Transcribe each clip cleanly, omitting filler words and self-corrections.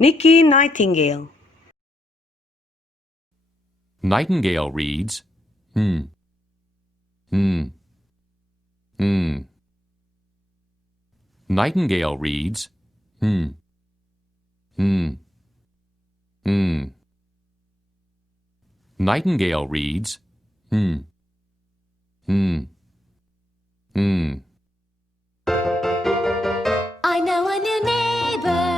Nicky Nightingale. Nightingale reads, hmm, hmm, hmm. Nightingale reads, hmm, hmm, hmm. Nightingale reads, hmm, hmm, hmm. I know a new neighbor.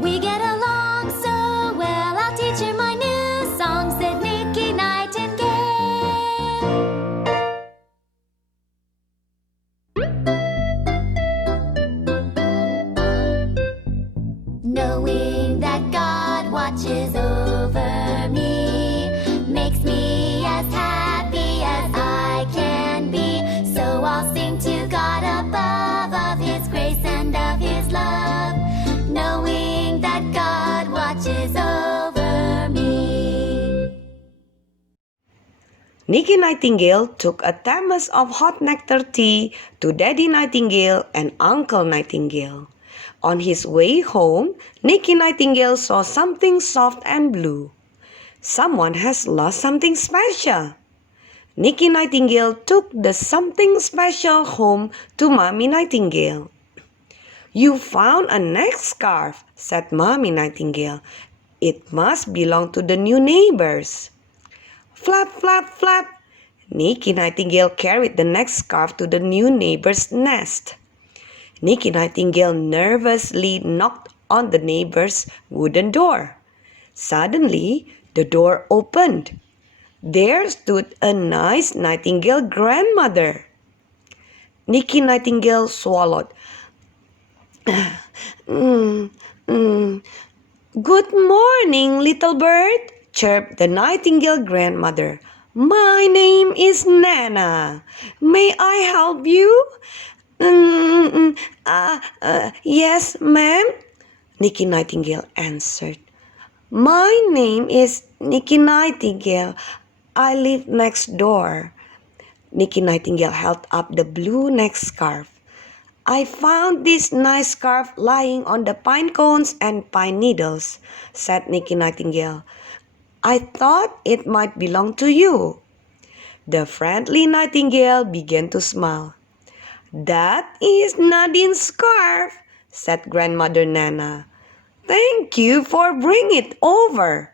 We get along so well. I'll teach him my new song, said Nicky Nightingale. Knowing that God watches over me makes me as happy as I can be. So I'll sing to God above of His grace and of His love, knowing that God watches over me. Nicky Nightingale took a thermos of hot nectar tea to Daddy Nightingale and Uncle Nightingale. On his way home, Nicky Nightingale saw something soft and blue. Someone has lost something special. Nicky Nightingale took the something special home to Mommy Nightingale. You found a neck scarf, said Mommy Nightingale. It must belong to the new neighbors. Flap, flap, flap. Nicky Nightingale carried the neck scarf to the new neighbor's nest. Nicky Nightingale nervously knocked on the neighbor's wooden door. Suddenly, the door opened. There stood a nice Nightingale grandmother. Nicky Nightingale swallowed. mm, mm. Good morning, little bird, chirped the Nightingale grandmother. My name is Nana. May I help you? Yes, ma'am, Nicky Nightingale answered. My name is Nicky Nightingale. I live next door. Nicky Nightingale held up the blue neck scarf. I found this nice scarf lying on the pine cones and pine needles, said Nicky Nightingale. I thought it might belong to you. The friendly Nightingale began to smile. That is Nadine's scarf, said Grandmother Nana. Thank you for bringing it over.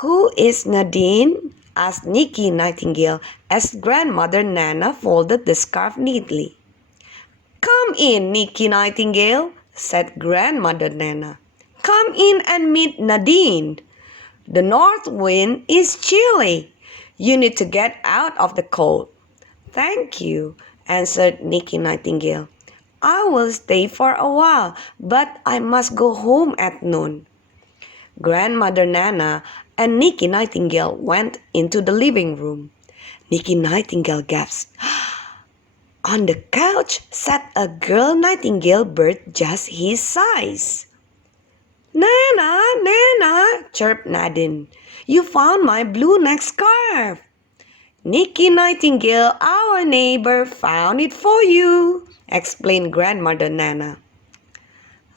Who is Nadine? Asked Nicky Nightingale as Grandmother Nana folded the scarf neatly. Come in, Nicky Nightingale, said Grandmother Nana. Come in and meet Nadine. The north wind is chilly. You need to get out of the cold. Thank you, answered Nicky Nightingale. I will stay for a while, but I must go home at noon. Grandmother Nana and Nicky Nightingale went into the living room. Nicky Nightingale gasped. On the couch sat a girl nightingale bird just his size. Nana, Nana, chirped Nadine. You found my blue neck scarf. Nicky Nightingale, our neighbor, found it for you, explained Grandmother Nana.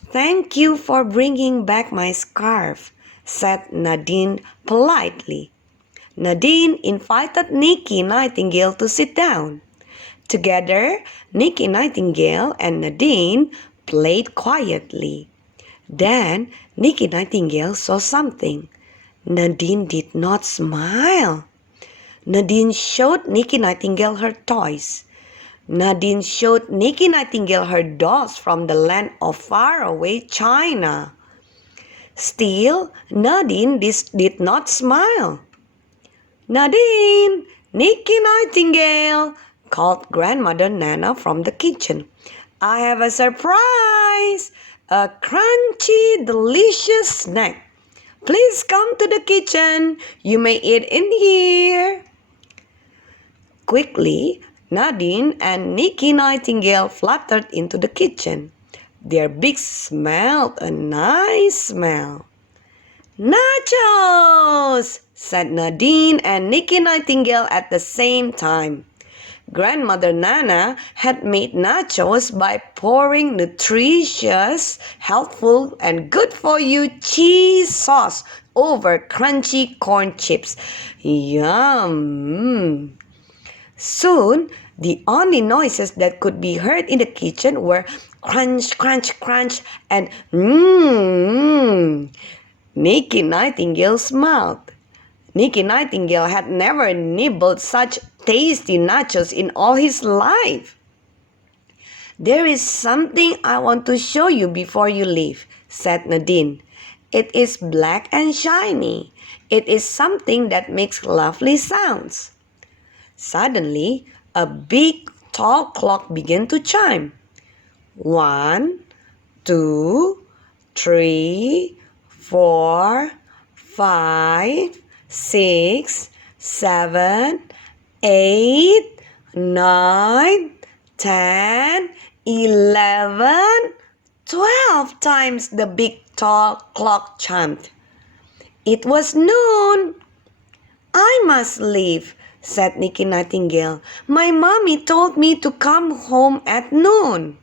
Thank you for bringing back my scarf, said Nadine politely. Nadine invited Nicky Nightingale to sit down. Together, Nicky Nightingale and Nadine played quietly. Then Nicky Nightingale saw something. Nadine did not smile. Nadine showed Nicky Nightingale her toys. Nadine showed Nicky Nightingale her dolls from the land of faraway China. Still, Nadine did not smile. Nadine, Nicky Nightingale, called Grandmother Nana from the kitchen. I have a surprise, a crunchy, delicious snack. Please come to the kitchen. You may eat in here. Quickly, Nadine and Nicky Nightingale fluttered into the kitchen. Their beaks smelled a nice smell. Nachos! Said Nadine and Nicky Nightingale at the same time. Grandmother Nana had made nachos by pouring nutritious, healthful, and good for you cheese sauce over crunchy corn chips. Yum! Soon, the only noises that could be heard in the kitchen were crunch, crunch, crunch, and mmm. Nicky Nightingale smiled. Nicky Nightingale had never nibbled such tasty nachos in all his life. "There is something I want to show you before you leave," said Nadine. "It is black and shiny. It is something that makes lovely sounds." Suddenly, a big, tall clock began to chime. 1, 2, 3, 4, 5, 6, 7, 8, 9, 10, 11, 12 times the big tall clock chimed. It was noon. "I must leave," said Nicky Nightingale. "My mommy told me to come home at noon."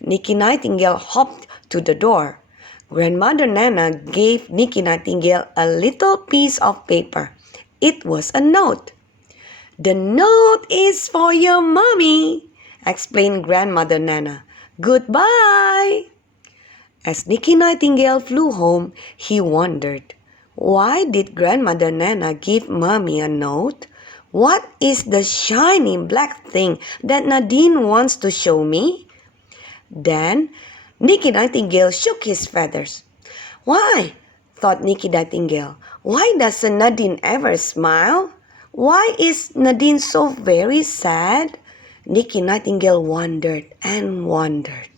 Nicky Nightingale hopped to the door. Grandmother Nana gave Nicky Nightingale a little piece of paper. It was a note. "The note is for your mommy," explained Grandmother Nana. "Goodbye." As Nicky Nightingale flew home, he wondered, why did Grandmother Nana give Mommy a note? What is the shiny black thing that Nadine wants to show me? Then Nicky Nightingale shook his feathers. "Why?" thought Nicky Nightingale. "Why doesn't Nadine ever smile? Why is Nadine so very sad?" Nicky Nightingale wondered and wondered.